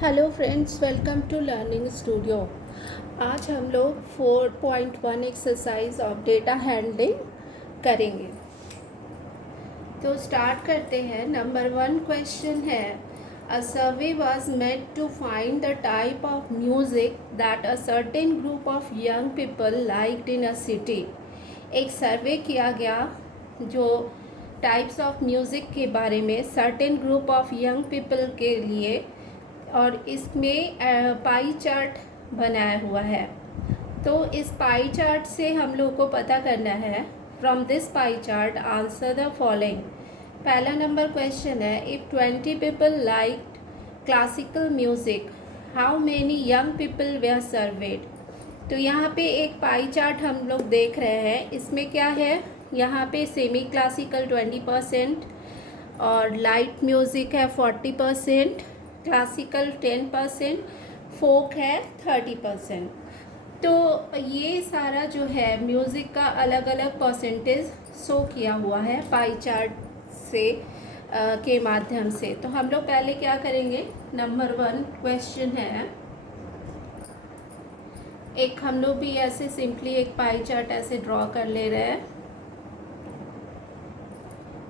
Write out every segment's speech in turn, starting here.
Hello friends, welcome to learning studio. आज हम लोग 4.1 एक्सरसाइज ऑफ डेटा हैंडलिंग करेंगे। तो स्टार्ट करते हैं। नंबर 1 क्वेश्चन है, a survey was made to find the type of music that a certain group of young people liked in a city. एक survey किया गया जो टाइप्स ऑफ म्यूज़िक के बारे में certain group of young people के लिए, और इसमें पाई चार्ट बनाया हुआ है। तो इस पाई चार्ट से हम लोग को पता करना है, from this pie chart answer the following. पहला नंबर क्वेश्चन है, if 20 people liked classical music, how many young people were आर सर्वेड। तो यहाँ पे एक पाई चार्ट हम लोग देख रहे हैं। इसमें क्या है, यहाँ पे सेमी क्लासिकल 20% और लाइट म्यूज़िक है 40%, क्लासिकल 10%, फोक है 30%। तो ये सारा जो है म्यूज़िक का अलग अलग परसेंटेज शो किया हुआ है पाई चार्ट से के माध्यम से। तो हम लोग पहले क्या करेंगे, नंबर 1 क्वेश्चन है, एक हम लोग भी ऐसे सिंपली एक पाई चार्ट ऐसे ड्रॉ कर ले रहे हैं।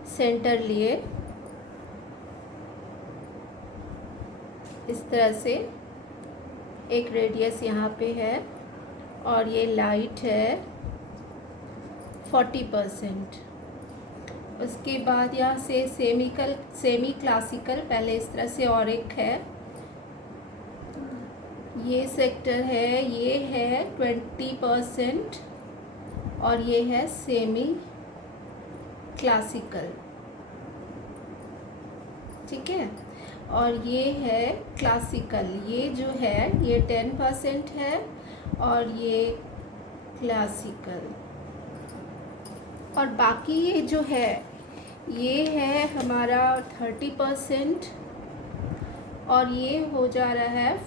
सेंटर लिए इस तरह से, एक रेडियस यहाँ पे है और ये लाइट है 40%। उसके बाद यहाँ से सेमी क्लासिकल पहले इस तरह से, और एक है ये सेक्टर है, ये है 20% और ये है सेमी क्लासिकल, ठीक है। और ये है क्लासिकल, ये जो है ये 10% है और ये क्लासिकल। और बाकी ये जो है ये है हमारा 30% और ये हो जा रहा है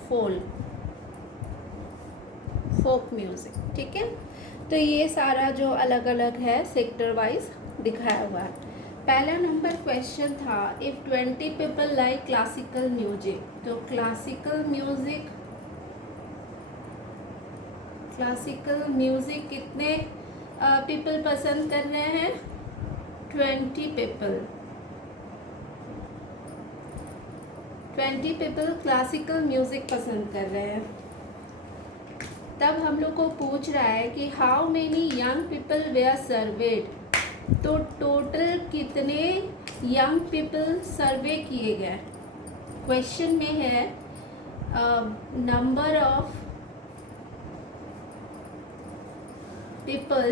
फोक म्यूज़िक, ठीक है। तो ये सारा जो अलग अलग है सेक्टर वाइज दिखाया हुआ है। पहला नंबर क्वेश्चन था, if 20 people like classical music, तो क्लासिकल म्यूज़िक कितने पीपल पसंद कर रहे हैं, 20 पीपल क्लासिकल म्यूज़िक पसंद कर रहे हैं। तब हम लोग को पूछ रहा है कि how many young people were आर सर्वेड। तो टोटल कितने यंग पीपल सर्वे किए गए। क्वेश्चन में है नंबर ऑफ पीपल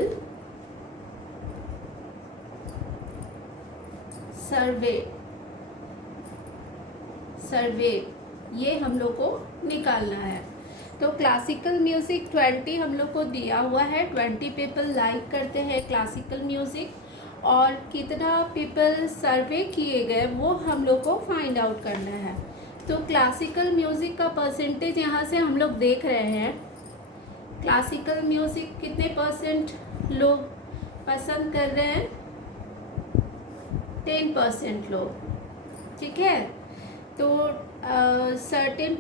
सर्वे ये हम लोग को निकालना है। तो क्लासिकल म्यूज़िक 20 हम लोग को दिया हुआ है, 20 पीपल लाइक करते हैं क्लासिकल म्यूज़िक, और कितना पीपल सर्वे किए गए वो हम लोग को फाइंड आउट करना है। तो क्लासिकल म्यूज़िक का परसेंटेज यहाँ से हम लोग देख रहे हैं। क्लासिकल म्यूज़िक कितने परसेंट लोग पसंद कर रहे हैं, 10% लोग, ठीक है। तो certain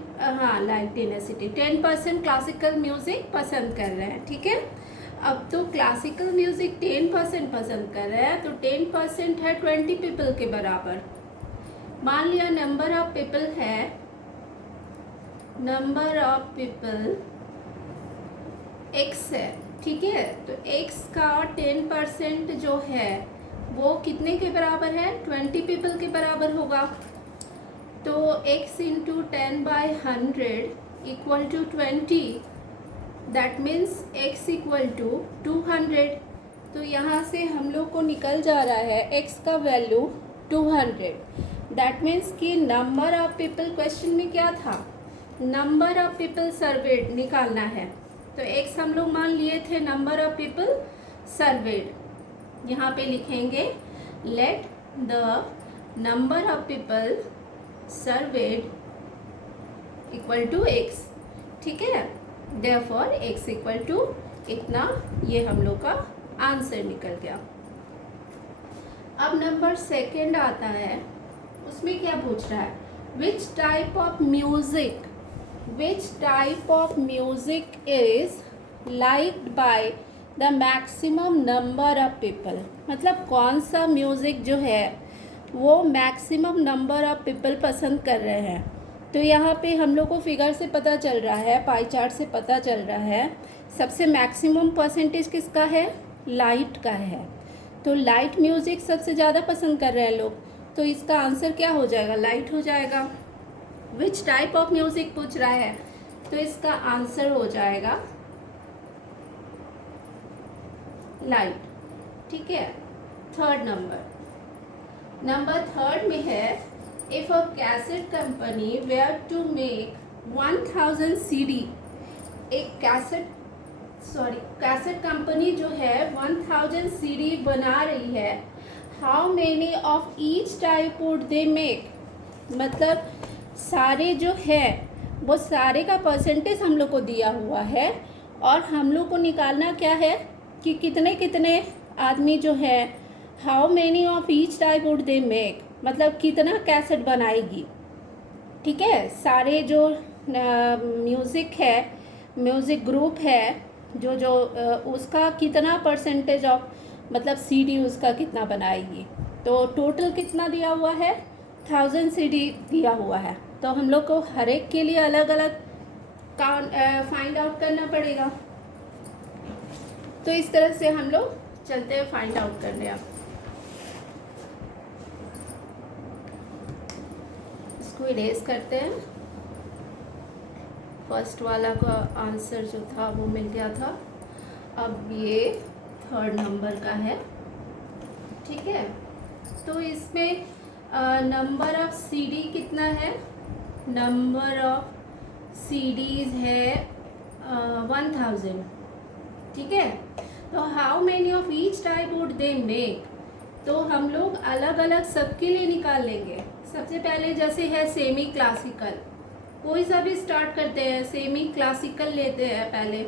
like tenacity 10% classical music पसंद कर रहे हैं, ठीक है। अब तो क्लासिकल म्यूज़िक 10% पसंद कर रहे हैं, तो 10% है 20 पीपल के बराबर। मान लिया नंबर ऑफ पीपल है, नंबर ऑफ पीपल x है, ठीक है। तो x का 10% जो है वो कितने के बराबर है, 20 पीपल के बराबर होगा। तो x into 10/100 equal to 20, that means x equal to 200। तो यहाँ से हम लोग को निकल जा रहा है x का वैल्यू 200। दैट मीन्स कि नंबर ऑफ पीपल, क्वेश्चन में क्या था, नंबर ऑफ पीपल सर्वेड निकालना है। तो x हम लोग मान लिए थे नंबर ऑफ पीपल सर्वेड। यहाँ पे लिखेंगे let the number of people surveyed equal to x, ठीक है। देयरफॉर x इक्वल टू इतना, ये हम लोग का आंसर निकल गया। अब नंबर 2 आता है, उसमें क्या पूछ रहा है, Which type of music is liked by the maximum number of people? मतलब कौन सा म्यूज़िक जो है वो मैक्सिमम नंबर ऑफ पीपल पसंद कर रहे हैं। तो यहाँ पे हम लोग को फिगर से पता चल रहा है, पाई चार्ट से पता चल रहा है, सबसे मैक्सिमम परसेंटेज किसका है? लाइट का है। तो लाइट म्यूज़िक सबसे ज़्यादा पसंद कर रहे हैं लोग, तो इसका आंसर क्या हो जाएगा? लाइट हो जाएगा। विच टाइप ऑफ म्यूज़िक पूछ रहा है, तो इसका आंसर हो जाएगा लाइट। ठीक है। थर्ड नंबर थर्ड में है, if a cassette company were to make 1000 CD, एक कैसेट कंपनी जो है 1000 CD बना रही है, how many of each type would they make? मतलब सारे जो है वो सारे का परसेंटेज हम लोग को दिया हुआ है और हम लोग को निकालना क्या है कि कितने कितने आदमी जो है, how many of each type would they make, मतलब कितना कैसेट बनाएगी। ठीक है। सारे जो म्यूज़िक है, म्यूज़िक ग्रुप है जो उसका कितना परसेंटेज ऑफ मतलब CD उसका कितना बनाएगी। तो टोटल कितना दिया हुआ है? 1000 CD दिया हुआ है। तो हम लोग को हर एक के लिए अलग अलग फाइंड आउट करना पड़ेगा। तो इस तरह से हम लोग चलते हैं फाइंड आउट करने। अब इसको इरेज करते हैं। फर्स्ट वाला का आंसर जो था वो मिल गया था। अब ये थर्ड नंबर का है। ठीक है। तो इसमें नंबर ऑफ CD कितना है? नंबर ऑफ CDs है 1000। ठीक है। तो how many of each type would they make, तो हम लोग अलग अलग सबके लिए निकाल लेंगे। सबसे पहले जैसे है सेमी क्लासिकल, कोई सा भी स्टार्ट करते हैं। सेमी क्लासिकल लेते हैं पहले।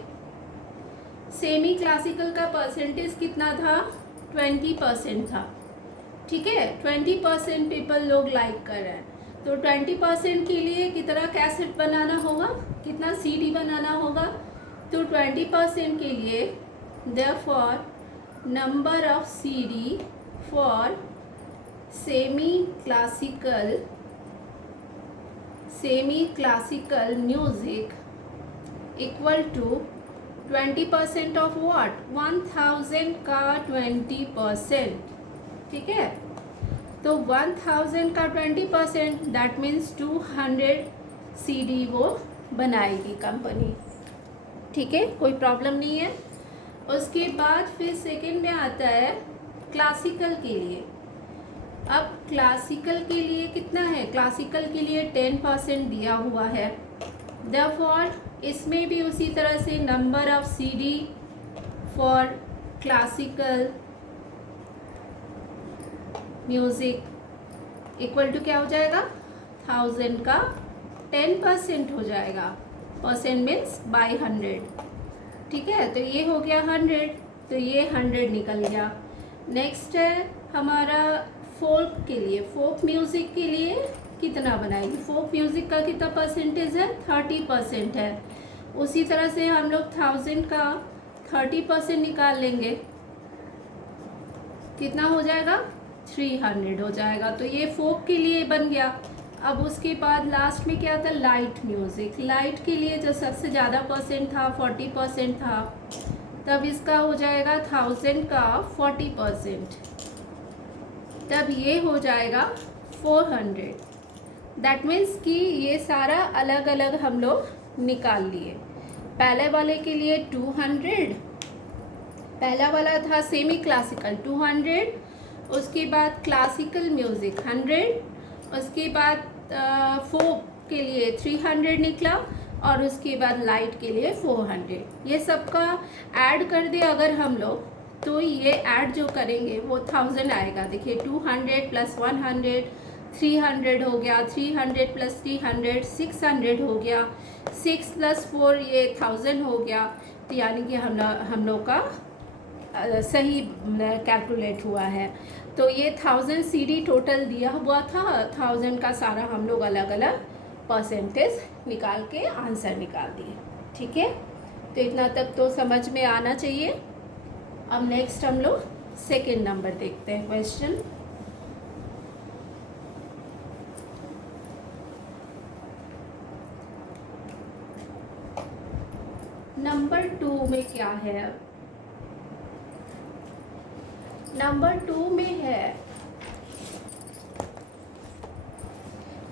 सेमी क्लासिकल का परसेंटेज कितना था? 20% था। ठीक है। 20% पीपल लोग लाइक कर रहे हैं। तो 20% के लिए कितना कैसेट बनाना होगा, कितना CD बनाना होगा? तो 20% के लिए therefore number of CD for semi classical music equal to 20% of what? 1000 का 20%। ठीक है। तो 1000 का 20% दैट मीन्स 200 CD वो बनाएगी कंपनी। ठीक है। कोई प्रॉब्लम नहीं है। उसके बाद फिर सेकंड में आता है क्लासिकल के लिए। अब क्लासिकल के लिए कितना है? क्लासिकल के लिए 10% दिया हुआ है। देयरफॉर इसमें भी उसी तरह से number of CD for classical music equal to क्या हो जाएगा? 1000 का 10% हो जाएगा। Percent means by 100। ठीक है। तो ये हो गया 100, तो ये 100 निकल गया। नेक्स्ट है हमारा फोक के लिए। फोक म्यूज़िक के लिए कितना बनाएगी? फोक म्यूज़िक का कितना परसेंटेज है? 30% है। उसी तरह से हम लोग 1000 का 30% निकाल लेंगे, कितना हो जाएगा? 300 हो जाएगा। तो ये फोक के लिए बन गया। अब उसके बाद लास्ट में क्या था? Light music. लाइट के लिए जो सबसे ज़्यादा परसेंट था 40% था, तब इसका हो जाएगा 1000 का 40%, तब ये हो जाएगा 400। दैट मीन्स कि ये सारा अलग अलग हम लोग निकाल लिए। पहले वाले के लिए 200, पहला वाला था सेमी क्लासिकल 200, उसके बाद क्लासिकल म्यूज़िक 100, उसके बाद फोक के लिए 300 निकला और उसके बाद लाइट के लिए 400। ये सबका ऐड कर दे अगर हम लोग, तो ये ऐड जो करेंगे वो 1000 आएगा। देखिए 200 प्लस 100 300 हो गया, 300 प्लस 300 600 हो गया, 6 प्लस 4 ये 1000 हो गया। तो यानी कि हम लोग का सही कैलकुलेट हुआ है। तो ये 1000 CD टोटल दिया हुआ था, 1000 का सारा हम लोग अलग अलग परसेंटेज निकाल के आंसर निकाल दिए। ठीक है, तो इतना तक तो समझ में आना चाहिए। अब नेक्स्ट हम लोग सेकेंड नंबर देखते हैं क्वेश्चन। नंबर 2 में क्या है? अब नंबर 2 में है,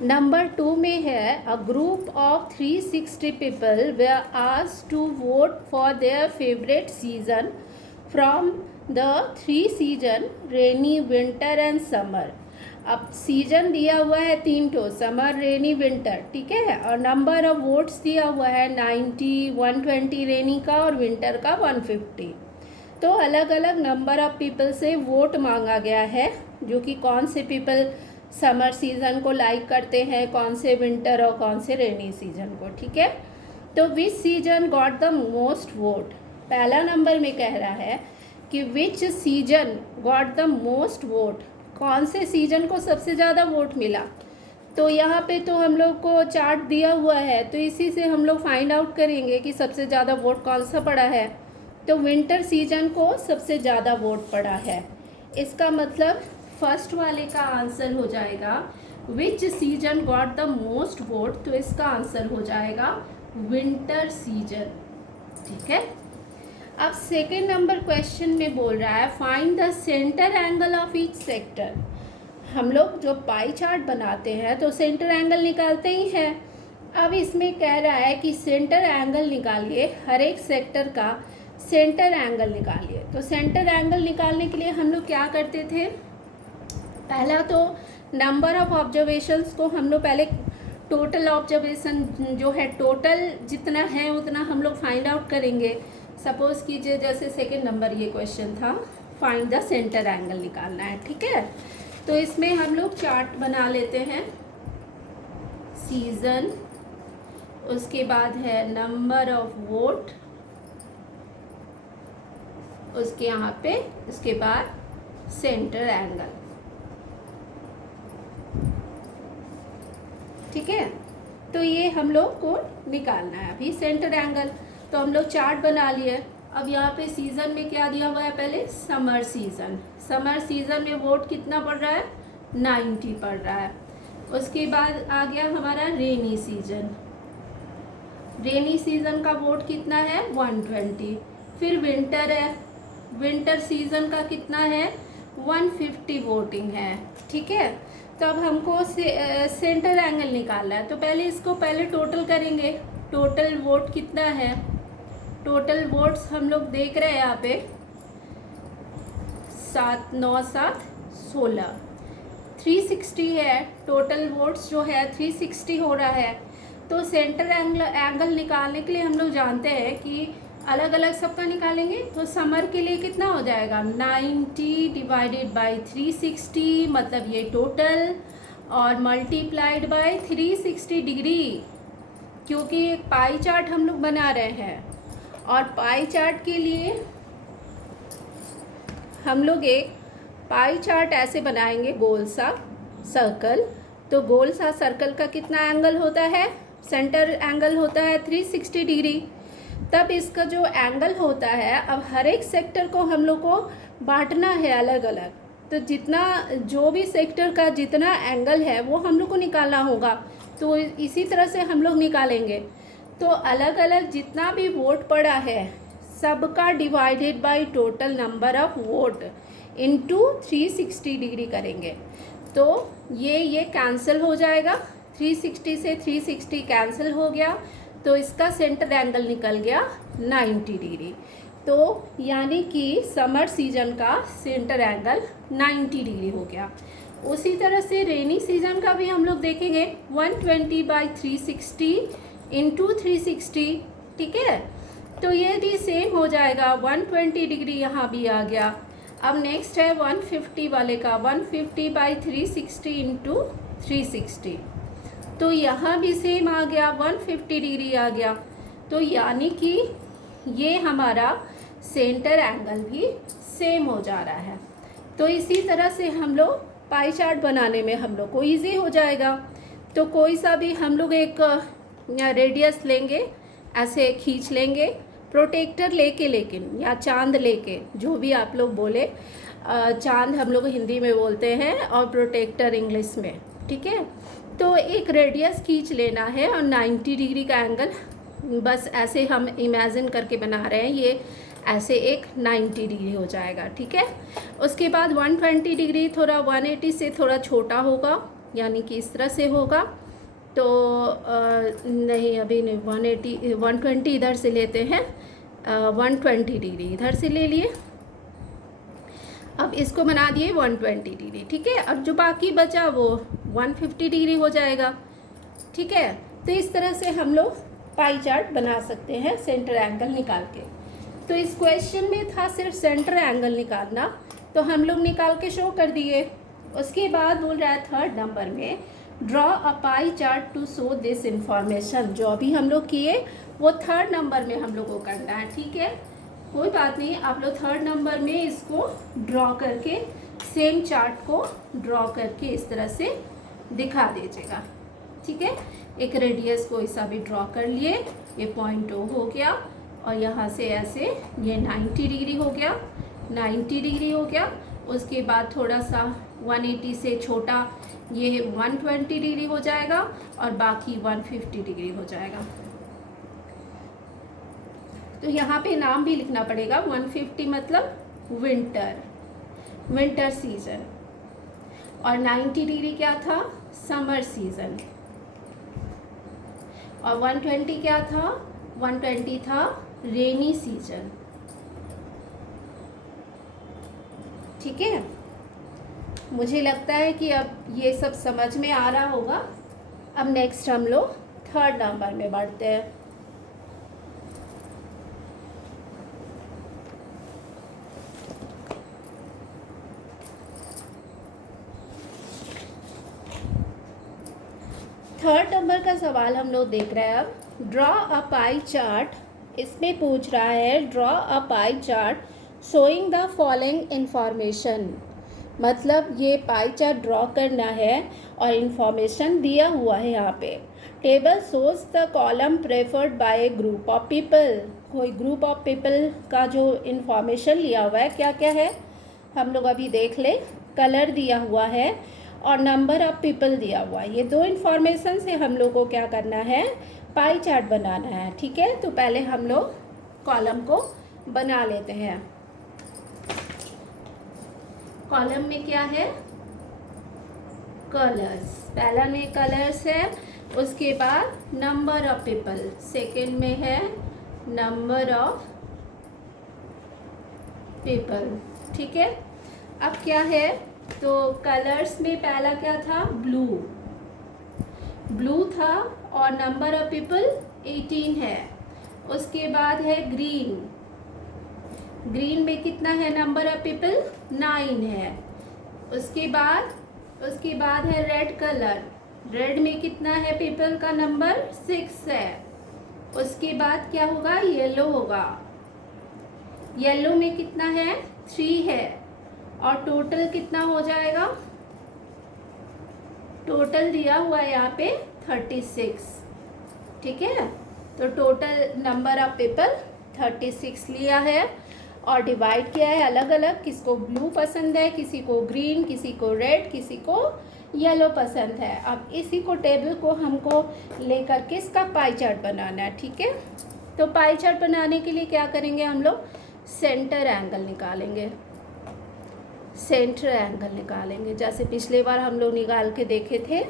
नंबर 2 में है a group of 360 people were asked to vote for their favourite season from the 3 season rainy winter and summer. अब सीजन दिया हुआ है 3 ठो, समर रेनी विंटर, ठीक है, और नंबर ऑफ वोट्स दिया हुआ है 90, 120 रेनी का और विंटर का 150। तो अलग अलग नंबर ऑफ पीपल से वोट मांगा गया है, जो कि कौन से पीपल समर सीज़न को लाइक करते हैं, कौन से विंटर और कौन से रेनी सीजन को। ठीक है, तो विच season got the most vote. पहला नंबर में कह रहा है कि विच season got the most vote, कौन से सीजन को सबसे ज़्यादा वोट मिला। तो यहाँ पे तो हम लोग को चार्ट दिया हुआ है, तो इसी से हम लोग फाइंड आउट करेंगे कि सबसे ज़्यादा वोट कौन सा पड़ा है। तो विंटर सीजन को सबसे ज़्यादा वोट पड़ा है। इसका मतलब फर्स्ट वाले का आंसर हो जाएगा विच season got the most vote, तो इसका आंसर हो जाएगा विंटर सीजन। ठीक है, अब सेकेंड नंबर क्वेश्चन में बोल रहा है find the centre angle of each sector. हम लोग जो पाई चार्ट बनाते हैं तो सेंटर एंगल निकालते ही हैं। अब इसमें कह रहा है कि सेंटर एंगल निकालिए, हर एक सेक्टर का सेंटर एंगल निकालिए। तो सेंटर एंगल निकालने के लिए हम लोग क्या करते थे, पहला तो नंबर ऑफ ऑब्जर्वेशंस को हम लोग पहले टोटल ऑब्जर्वेशन जो है, टोटल जितना है उतना हम लोग फाइंड आउट करेंगे। सपोज कीजिए जैसे सेकंड नंबर ये क्वेश्चन था, फाइंड द सेंटर एंगल निकालना है। ठीक है, तो इसमें हम लोग चार्ट बना लेते हैं, सीजन, उसके बाद है नंबर ऑफ वोट, उसके यहाँ पे उसके बाद सेंटर एंगल। ठीक है, तो ये हम लोग को निकालना है अभी सेंटर एंगल। तो हम लोग चार्ट बना लिए। अब यहाँ पे सीज़न में क्या दिया हुआ है, पहले समर सीज़न, समर सीज़न में वोट कितना पड़ रहा है, 90 पड़ रहा है। उसके बाद आ गया हमारा रेनी सीज़न, रेनी सीज़न का वोट कितना है, 120। फिर विंटर है, विंटर सीज़न का कितना है, 150 वोटिंग है। ठीक है, तो अब हमको सेंटर एंगल निकालना है। तो पहले इसको पहले टोटल करेंगे, टोटल वोट कितना है, टोटल वोट्स हम लोग देख रहे हैं यहाँ पे 7 9 7 16, 360 है टोटल वोट्स जो है 360 हो रहा है। तो सेंटर एंगल निकालने के लिए हम लोग जानते हैं कि अलग अलग सबका निकालेंगे। तो समर के लिए कितना हो जाएगा, 90 डिवाइडेड बाई 360, मतलब ये टोटल, और मल्टीप्लाइड बाय 360 डिग्री, क्योंकि एक पाई चार्ट हम लोग बना रहे हैं। और पाई चार्ट के लिए हम लोग एक पाई चार्ट ऐसे बनाएंगे, गोल सा सर्कल। तो गोल सा सर्कल का कितना एंगल होता है, सेंटर एंगल होता है 360 डिग्री। तब इसका जो एंगल होता है, अब हर एक सेक्टर को हम लोग को बांटना है अलग अलग। तो जितना जो भी सेक्टर का जितना एंगल है वो हम लोग को निकालना होगा। तो इसी तरह से हम लोग निकालेंगे। तो अलग अलग जितना भी वोट पड़ा है सबका divided by total number of vote into 360 degree करेंगे। तो ये कैंसिल हो जाएगा, 360 से 360 कैंसिल हो गया, तो इसका सेंटर एंगल निकल गया 90 डिग्री। तो यानी कि समर सीजन का सेंटर एंगल 90 डिग्री हो गया। उसी तरह से रेनी सीजन का भी हम लोग देखेंगे, 120 बाई 360 इंटू 360। ठीक है, तो ये भी सेम हो जाएगा, 120 डिग्री यहाँ भी आ गया। अब नेक्स्ट है 150 वाले का, 150 बाई 360 इंटू 360, तो यहाँ भी सेम आ गया, 150 डिग्री आ गया। तो यानी कि ये हमारा सेंटर एंगल भी सेम हो जा रहा है। तो इसी तरह से हम लोग पाई चार्ट बनाने में हम लोग को ईजी हो जाएगा। तो कोई सा भी हम लोग एक रेडियस लेंगे, ऐसे खींच लेंगे, प्रोटेक्टर लेके, लेकिन या चांद लेके, जो भी आप लोग बोले, चांद हम लोग हिंदी में बोलते हैं और प्रोटेक्टर इंग्लिश में, ठीक है। तो एक रेडियस खींच लेना है और 90 डिग्री का एंगल, बस ऐसे हम इमेजिन करके बना रहे हैं, ये ऐसे एक 90 डिग्री हो जाएगा, ठीक है। उसके बाद 120 डिग्री थोड़ा 180 से थोड़ा छोटा होगा, यानी कि इस तरह से होगा। तो नहीं, अभी नहीं, 120 इधर से लेते हैं, 120 डिग्री इधर से ले लिए। अब इसको बना दिए 120 डिग्री, ठीक है। अब जो बाकी बचा वो 150 डिग्री हो जाएगा, ठीक है। तो इस तरह से हम लोग पाई चार्ट बना सकते हैं सेंटर एंगल निकाल के। तो इस क्वेश्चन में था सिर्फ सेंटर एंगल निकालना, तो हम लोग निकाल के शो कर दिए। उसके बाद बोल रहा है थर्ड नंबर में, draw a pie chart to show this information. जो अभी हम लोग किए वो थर्ड नंबर में हम लोग को करना है, ठीक है। कोई बात नहीं, आप लोग थर्ड नंबर में इसको ड्रॉ करके, सेम चार्ट को ड्रॉ करके इस तरह से दिखा दीजिएगा, ठीक है। एक रेडियस को ऐसा भी ड्रॉ कर लिए, ये पॉइंट O हो गया, और यहाँ से ऐसे ये 90 डिग्री हो गया, 90 डिग्री हो गया। उसके बाद थोड़ा सा 180 से छोटा ये 120 डिग्री हो जाएगा, और बाकी 150 डिग्री हो जाएगा। तो यहाँ पे नाम भी लिखना पड़ेगा, 150 मतलब विंटर सीजन, और 90 डिग्री क्या था, समर सीजन, और 120 क्या था, 120 था रेनी सीजन, ठीक है। मुझे लगता है कि अब ये सब समझ में आ रहा होगा। अब नेक्स्ट हम लोग थर्ड नंबर में बढ़ते हैं। थर्ड नंबर का सवाल हम लोग देख रहे हैं। अब ड्रॉ अ पाई चार्ट, इसमें पूछ रहा है draw a pie chart showing the following information. मतलब ये पाई चार्ट ड्रॉ करना है और इंफॉर्मेशन दिया हुआ है यहाँ पे। Table shows the column preferred bye A group of people. कोई ग्रुप ऑफ पीपल का जो इंफॉर्मेशन लिया हुआ है, क्या क्या है हम लोग अभी देख ले। कलर दिया हुआ है और नंबर ऑफ पीपल दिया हुआ है। ये दो इन्फॉर्मेशन से हम लोग को क्या करना है, पाई चार्ट बनाना है, ठीक है। तो पहले हम लोग कॉलम को बना लेते हैं। कॉलम में क्या है, कलर्स, पहला में कलर्स है, उसके बाद नंबर ऑफ पीपल, सेकंड में है नंबर ऑफ पीपल, ठीक है। अब क्या है, तो कलर्स में पहला क्या था, ब्लू था, और नंबर ऑफ पीपल 18 है। उसके बाद है ग्रीन में कितना है नंबर ऑफ पीपल, 9 है। उसके बाद है रेड कलर, रेड में कितना है पीपल का नंबर, 6 है। उसके बाद क्या होगा, येलो होगा, येलो में कितना है, 3 है। और टोटल कितना हो जाएगा, टोटल दिया हुआ है यहाँ पे 36, ठीक है। तो टोटल नंबर ऑफ पीपल 36 लिया है, और डिवाइड किया है अलग अलग, किसको ब्लू पसंद है, किसी को ग्रीन, किसी को रेड, किसी को येलो पसंद है। अब इसी को टेबल को हमको लेकर के इसका पाई चार्ट बनाना है, ठीक है। तो पाई चार्ट बनाने के लिए क्या करेंगे हम लोग, सेंटर एंगल निकालेंगे, सेंटर एंगल निकालेंगे। जैसे पिछले बार हम लोग निकाल के देखे थे,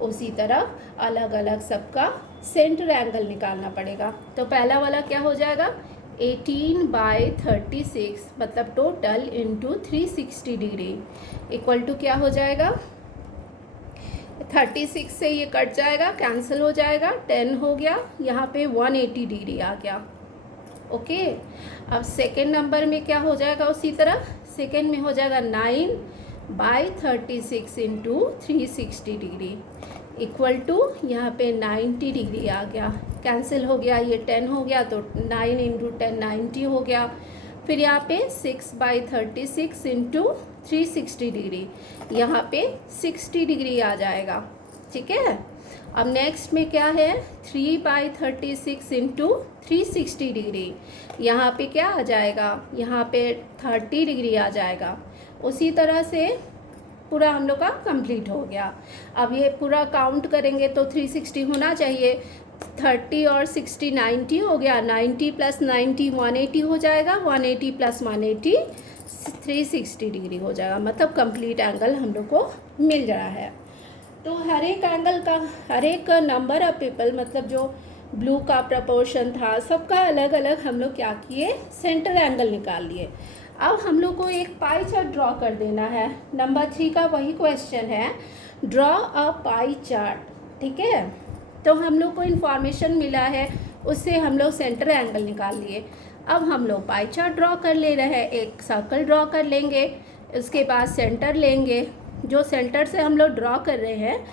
उसी तरह अलग अलग सबका सेंटर एंगल निकालना पड़ेगा। तो पहला वाला क्या हो जाएगा, 18/36 मतलब total into 360 degree equal to क्या हो जाएगा, 36 से ये कट जाएगा, कैंसिल हो जाएगा, 10 हो गया, यहाँ पे 180 डिग्री आ गया, ओके। अब सेकेंड नंबर में क्या हो जाएगा, उसी तरह सेकेंड में हो जाएगा 9/36 इंटू 360 डिग्री इक्वल टू यहाँ पे 90 डिग्री आ गया, कैंसिल हो गया, ये 10 हो गया, तो 9 इंटू 10 90 हो गया। फिर यहाँ पे 6/36 इंटू 360 डिग्री, यहाँ पे 60 डिग्री आ जाएगा, ठीक है। अब नेक्स्ट में क्या है, 3/36 इंटू 360 डिग्री, यहाँ पे क्या आ जाएगा, यहाँ पे 30 डिग्री आ जाएगा। उसी तरह से पूरा हम लोग का कंप्लीट हो गया। अब ये पूरा काउंट करेंगे तो 360 होना चाहिए, 30 और 60 90 हो गया, 90 + 90 180 हो जाएगा, 180 + 180 360 डिग्री हो जाएगा। मतलब कंप्लीट एंगल हम लोग को मिल रहा है। तो हर एक एंगल का, हर एक नंबर ऑफ पीपल, मतलब जो ब्लू का प्रपोर्शन था सबका अलग अलग हम लोग क्या किए, सेंटर एंगल निकाल लिए। अब हम लोग को एक पाई चार्ट ड्रॉ कर देना है। नंबर 3 का वही क्वेश्चन है, ड्रॉ अ पाई चार्ट, ठीक है। तो हम लोग को इन्फॉर्मेशन मिला है, उससे हम लोग सेंटर एंगल निकाल लिए। अब हम लोग पाई चार्ट ड्रॉ कर ले रहे हैं, एक सर्कल ड्रॉ कर लेंगे, उसके बाद सेंटर लेंगे। जो सेंटर से हम लोग ड्रॉ कर रहे हैं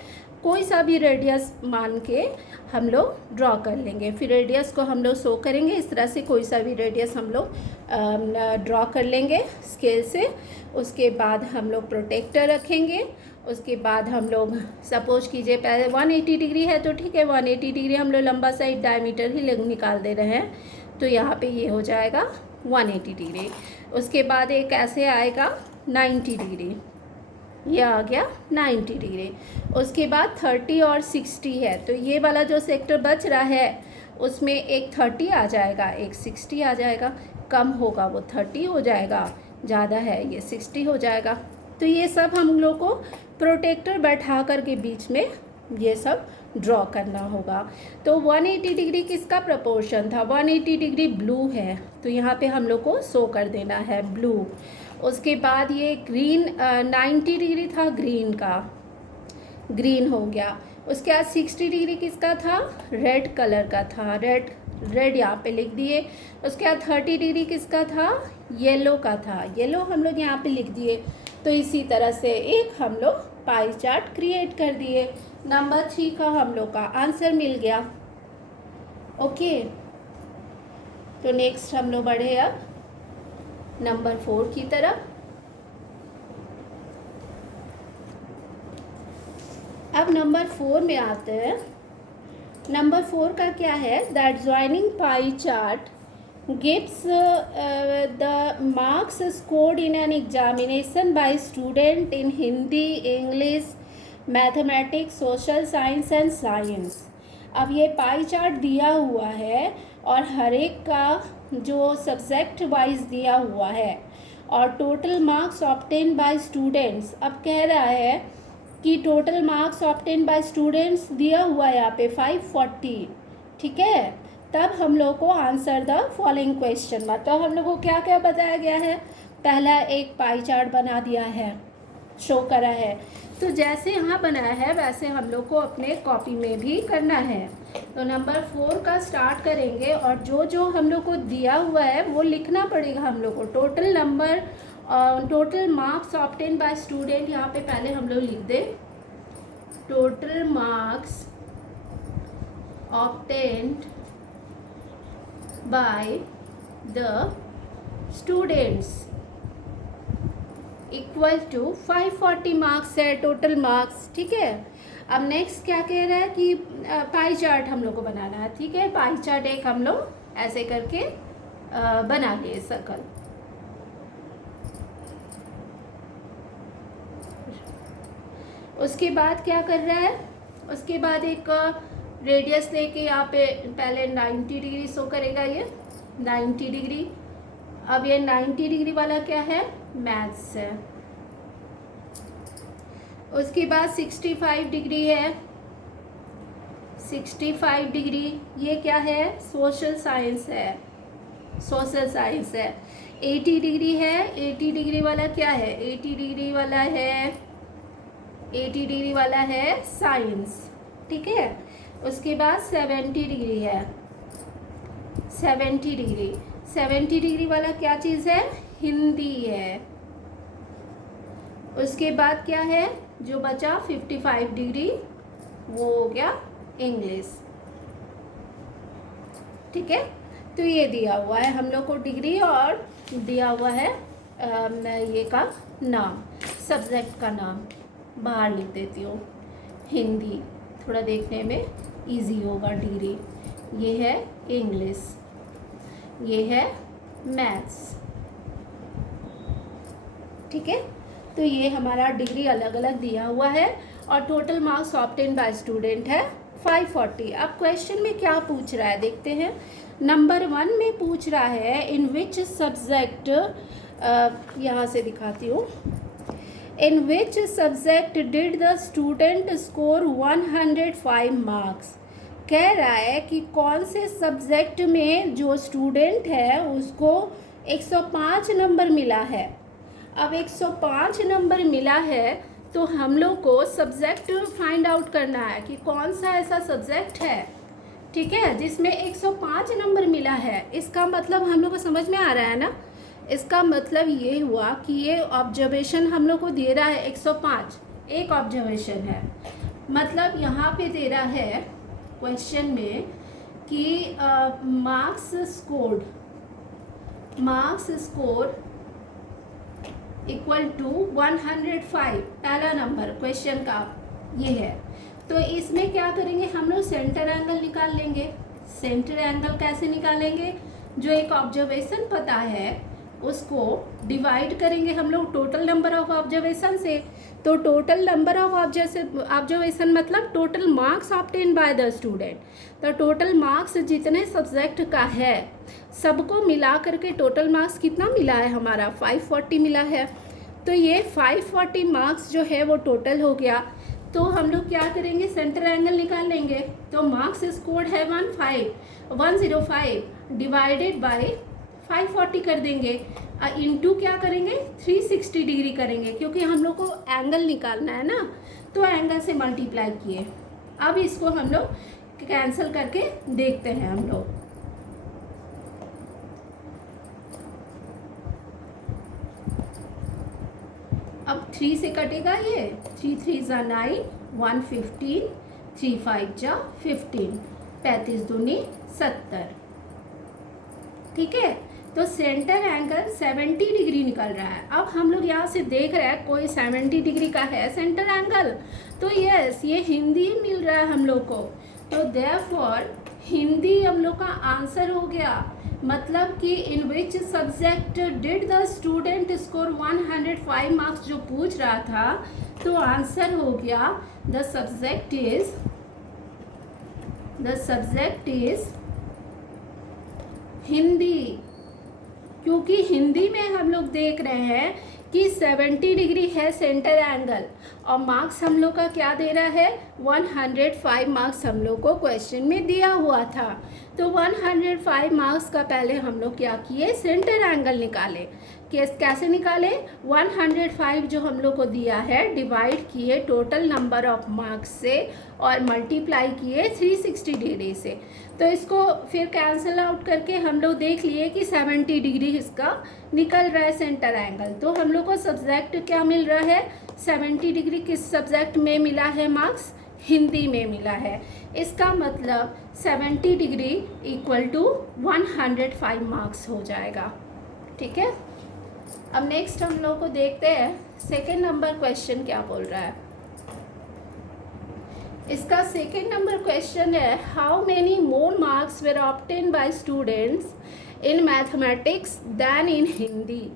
कोई सा भी रेडियस मान के हम लोग ड्रॉ कर लेंगे। फिर रेडियस को हम लोग शो करेंगे, इस तरह से कोई सा भी रेडियस हम लोग ड्रॉ कर लेंगे स्केल से। उसके बाद हम लोग प्रोटेक्टर रखेंगे। उसके बाद हम लोग सपोज कीजिए पहले 180 डिग्री है तो ठीक है, 180 डिग्री हम लोग लंबा साइड डायमीटर ही निकाल दे रहे हैं, तो यहाँ पे ये हो जाएगा 180 डिग्री। उसके बाद एक ऐसे आएगा 90 डिग्री, ये आ गया 90 डिग्री। उसके बाद 30 और 60 है, तो ये वाला जो सेक्टर बच रहा है उसमें एक 30 आ जाएगा, एक 60 आ जाएगा। कम होगा वो 30 हो जाएगा, ज़्यादा है ये 60 हो जाएगा। तो ये सब हम लोग को प्रोटेक्टर बैठा कर के बीच में ये सब ड्रॉ करना होगा। तो 180 डिग्री किसका प्रपोर्शन था, 180 डिग्री ब्लू है, तो यहाँ पे हम लोग को शो कर देना है ब्लू। उसके बाद ये ग्रीन 90 डिग्री था, ग्रीन का, ग्रीन हो गया। उसके बाद 60 डिग्री किसका था, रेड कलर का था, रेड यहाँ पे लिख दिए। उसके बाद 30 डिग्री किसका था, येलो का था, येलो हम लोग यहाँ पे लिख दिए। तो इसी तरह से एक हम लोग पाई चार्ट क्रिएट कर दिए। नंबर 3 का हम लोग का आंसर मिल गया। ओके, तो नेक्स्ट हम लोग बढ़े अब नंबर 4 की तरफ। अब नंबर 4 में आते हैं। नंबर 4 का क्या है, the adjoining pie chart gives the marks scored in an examination by student in Hindi, English, Mathematics, Social Science and Science। अब ये पाई चार्ट दिया हुआ है और हर एक का जो सब्जेक्ट वाइज दिया हुआ है और total marks obtain by students. अब कह रहा है कि total marks obtain by students दिया हुआ है यहाँ पे 540, ठीक है। तब हम लोग को आंसर द फॉलोइंग क्वेश्चन, मतलब हम लोग को क्या क्या बताया गया है। पहला एक पाई चार्ट बना दिया है, शो करा है, तो जैसे यहाँ बनाया है वैसे हम लोग को अपने कॉपी में भी करना है। तो नंबर 4 का स्टार्ट करेंगे और जो जो हम लोग को दिया हुआ है वो लिखना पड़ेगा हम लोग को। Total number, total marks obtain by student, यहाँ पे पहले हम लोग लिख दें total marks obtained by the students equal to 540 marks है टोटल मार्क्स, ठीक है। अब नेक्स्ट क्या कह रहा है कि पाई चार्ट हम लोग को बनाना है, ठीक है। पाई चार्ट एक हम लोग ऐसे करके बना लिए सर्कल। उसके बाद क्या कर रहा है, उसके बाद एक रेडियस लेके यहाँ पे पहले 90 डिग्री शो करेगा, ये 90 डिग्री। अब ये 90 डिग्री वाला क्या है, मैथ्स है। उसके बाद 65 डिग्री है, 65 डिग्री ये क्या है, सोशल साइंस है, सोशल साइंस है। 80 डिग्री है, 80 डिग्री वाला क्या है, 80 डिग्री वाला है, 80 डिग्री वाला है साइंस, ठीक है। उसके बाद 70 डिग्री है, 70 डिग्री, 70 डिग्री वाला क्या चीज़ है, हिंदी है। उसके बाद क्या है जो बचा 55 डिग्री, वो हो गया इंग्लिश, ठीक है। तो ये दिया हुआ है हम लोग को डिग्री और दिया हुआ है मैं ये का नाम, सब्जेक्ट का नाम बाहर लिख देती हूँ, हिंदी, थोड़ा देखने में इजी होगा। डिग्री ये है इंग्लिश, ये है मैथ्स, ठीक है। तो ये हमारा डिग्री अलग अलग दिया हुआ है और total marks obtain by student है 540। अब क्वेश्चन में क्या पूछ रहा है देखते हैं। नंबर 1 में पूछ रहा है इन विच सब्जेक्ट, यहाँ से दिखाती हूँ, in which subject did the student score 105 marks. कह रहा है कि कौन से सब्जेक्ट में जो स्टूडेंट है उसको 105 नंबर मिला है। अब 105 नंबर मिला है तो हम लोग को सब्जेक्ट फाइंड आउट करना है कि कौन सा ऐसा सब्जेक्ट है, ठीक है, जिसमें 105 नंबर मिला है। इसका मतलब हम लोग को समझ में आ रहा है ना। इसका मतलब ये हुआ कि ये ऑब्जर्वेशन हम लोग को दे रहा है 105, एक ऑब्जर्वेशन है। मतलब यहाँ पे दे रहा है क्वेश्चन में कि मार्क्स स्कोर इक्वल टू 105, पहला नंबर क्वेश्चन का ये है। तो इसमें क्या करेंगे हम लोग, सेंटर एंगल निकाल लेंगे। सेंटर एंगल कैसे निकालेंगे, जो एक ऑब्जर्वेशन पता है उसको डिवाइड करेंगे हम लोग टोटल नंबर ऑफ ऑब्जर्वेशन से। तो टोटल नंबर ऑफ ऑब्जर्वेशन मतलब total marks obtain by the student. तो टोटल मार्क्स जितने सब्जेक्ट का है सबको मिला करके टोटल मार्क्स कितना मिला है हमारा 540 मिला है। तो ये 540 मार्क्स जो है वो टोटल हो गया। तो हम लोग क्या करेंगे, सेंटर एंगल निकाल लेंगे। तो मार्क्स स्कोर्ड है 105 डिवाइडेड बाय 540 कर देंगे, इनटू क्या करेंगे 360 डिग्री करेंगे, क्योंकि हम लोग को एंगल निकालना है ना, तो एंगल से मल्टीप्लाई किए। अब इसको हम लोग कैंसिल करके देखते हैं हम लोग। अब 3 से कटेगा ये, 3 3 × 9, 115, 3 5 × 15, 35 दूनी 70, ठीक है। तो सेंटर एंगल 70 डिग्री निकल रहा है। अब हम लोग यहाँ से देख रहे हैं कोई 70 डिग्री का है सेंटर एंगल, तो यस ये हिंदी मिल रहा है हम लोग को। तो देयरफॉर हिंदी हम लोग का आंसर हो गया। मतलब कि in which subject did the student score 105 marks जो पूछ रहा था, तो आंसर हो गया द सब्जेक्ट इज हिंदी। क्योंकि हिंदी में हम लोग देख रहे हैं कि 70 डिग्री है सेंटर एंगल और मार्क्स हम लोग का क्या दे रहा है 105 मार्क्स हम लोग को क्वेश्चन में दिया हुआ था। तो 105 मार्क्स का पहले हम लोग क्या किए, सेंटर एंगल निकाले। कैसे निकाले, 105 जो हम लोग को दिया है डिवाइड किए टोटल नंबर ऑफ मार्क्स से और मल्टीप्लाई किए 360 डिग्री से। तो इसको फिर कैंसिल आउट करके हम लोग देख लिए कि 70 डिग्री इसका निकल रहा है सेंटर एंगल। तो हम लोग को सब्जेक्ट क्या मिल रहा है, 70 डिग्री किस सब्जेक्ट में मिला है मार्क्स, हिंदी में मिला है। इसका मतलब 70 डिग्री इक्वल टू 105 मार्क्स हो जाएगा, ठीक है। अब नेक्स्ट हम लोग को देखते हैं सेकेंड नंबर क्वेश्चन क्या बोल रहा है। इसका सेकेंड नंबर क्वेश्चन है how many more marks were obtain by students in mathematics than in Hindi.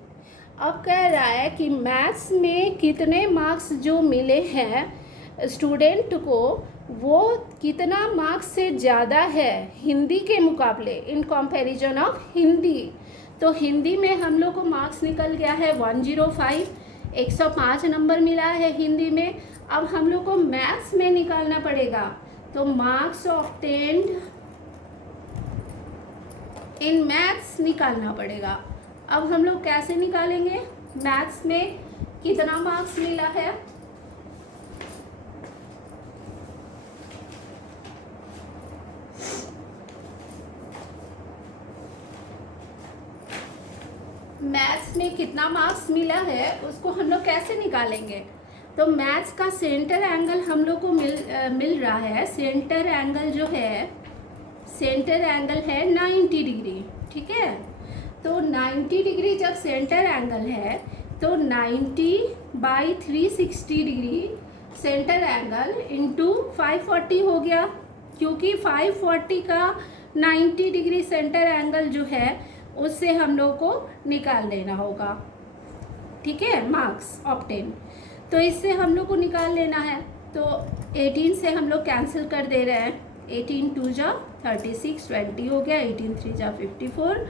अब कह रहा है कि मैथ्स में कितने मार्क्स जो मिले हैं स्टूडेंट को, वो कितना मार्क्स से ज़्यादा है हिंदी के मुकाबले, इन कंपैरिजन ऑफ हिंदी। तो हिंदी में हम लोग को मार्क्स निकल गया है 105, 105 नंबर मिला है हिंदी में। अब हम लोग को मैथ्स में निकालना पड़ेगा। तो मार्क्स ऑब्टेन्ड इन मैथ्स निकालना पड़ेगा। अब हम लोग कैसे निकालेंगे, मैथ्स में कितना मार्क्स मिला है, मैथ्स में कितना मार्क्स मिला है उसको हम लोग कैसे निकालेंगे। तो मैथ्स का सेंटर एंगल हम लोग को मिल रहा है। सेंटर एंगल जो है सेंटर एंगल है 90 डिग्री, ठीक है। तो 90 डिग्री जब सेंटर एंगल है तो 90/360 डिग्री सेंटर एंगल इंटू 540 हो गया, क्योंकि 540 का 90 डिग्री सेंटर एंगल जो है उससे हम लोग को निकाल लेना होगा, ठीक है, मार्क्स ऑब्टेन। तो इससे हम लोग को निकाल लेना है। तो 18 से हम लोग कैंसिल कर दे रहे हैं। 18 2 जा 36, 20 हो गया, 18 3 जा 54,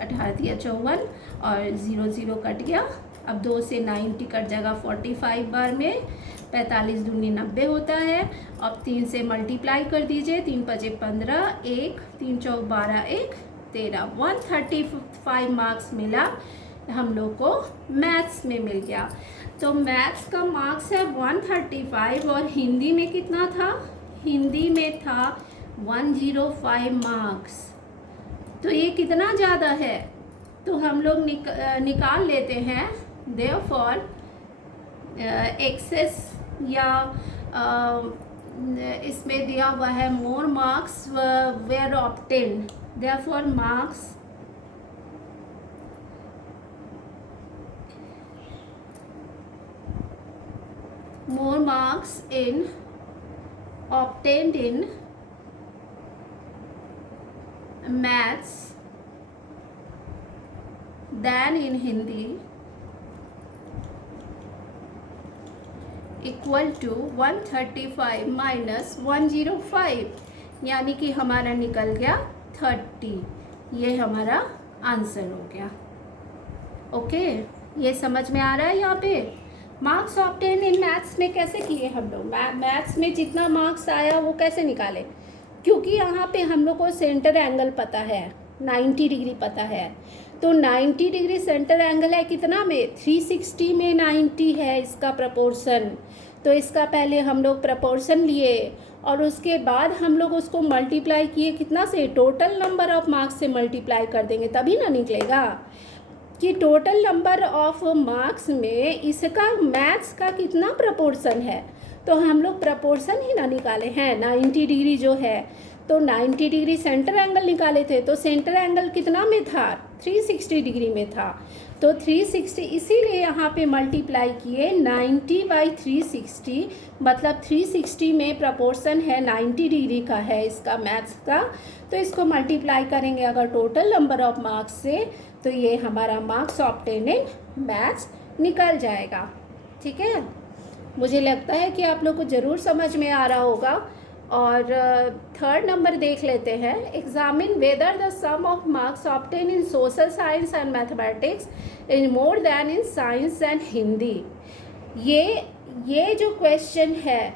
18 दिया 54 और 0 0 कट गया। अब 2 से 90 कट जाएगा 45 बार में, 45 दूनी 90 होता है। अब 3 से मल्टीप्लाई कर दीजिए, 3 5 15, 1 3 4 12 1 13, 135 मार्क्स मिला हम लोग को, मैथ्स में मिल गया। तो मैथ्स का मार्क्स है 135 और हिंदी में कितना था? हिंदी में था 105 मार्क्स। तो ये कितना ज़्यादा है, तो हम लोग निकाल लेते हैं। देयरफॉर एक्सेस या इसमें दिया हुआ है more marks were obtained, therefore marks more marks in obtained in maths than in Hindi equal to 135 minus 105, यानी कि हमारा निकल गया 30। ये हमारा आंसर हो गया। ओके, ये समझ में आ रहा है? यहाँ पे मार्क्स ऑब्टेन इन मैथ्स में कैसे किए हम लोग, मैथ्स में जितना मार्क्स आया वो कैसे निकाले, क्योंकि यहाँ पे हम लोग को सेंटर एंगल पता है, 90 डिग्री पता है। तो 90 डिग्री सेंटर एंगल है कितना में, 360 में 90 है इसका प्रपोर्शन। तो इसका पहले हम लोग प्रपोर्शन लिए और उसके बाद हम लोग उसको मल्टीप्लाई किए कितना से, टोटल नंबर ऑफ मार्क्स से मल्टीप्लाई कर देंगे, तभी ना निकलेगा कि टोटल नंबर ऑफ मार्क्स में इसका मैथ्स का कितना प्रपोर्शन है। तो हम लोग प्रपोर्शन ही ना निकाले हैं, 90 डिग्री जो है, तो 90 डिग्री सेंटर एंगल निकाले थे। तो सेंटर एंगल कितना में था, 360 डिग्री में था। तो 360 इसीलिए यहाँ पे मल्टीप्लाई किए 90/360, मतलब 360 में प्रपोर्शन है 90 डिग्री का है इसका मैथ्स का। तो इसको मल्टीप्लाई करेंगे अगर टोटल नंबर ऑफ मार्क्स से, तो ये हमारा मार्क्स ऑब्टेन इन मैथ्स निकल जाएगा, ठीक है। मुझे लगता है कि आप लोग को ज़रूर समझ में आ रहा होगा। और थर्ड नंबर देख लेते हैं। Examine whether the sum of marks obtain in social science and mathematics in more than in science and Hindi. ये जो क्वेश्चन है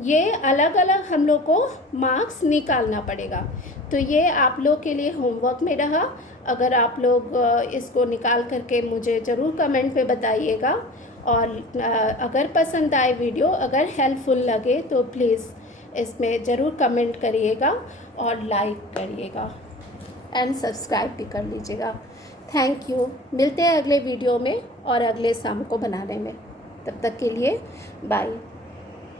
ये अलग अलग हम लोग को मार्क्स निकालना पड़ेगा। तो ये आप लोग के लिए होमवर्क में रहा। अगर आप लोग इसको निकाल करके मुझे ज़रूर कमेंट पे बताइएगा। और अगर पसंद आए वीडियो, अगर हेल्पफुल लगे तो प्लीज़ इसमें ज़रूर कमेंट करिएगा और लाइक करिएगा एंड सब्सक्राइब भी कर लीजिएगा। Thank you. मिलते हैं अगले वीडियो में और अगले शाम को बनाने में। तब तक के लिए बाय।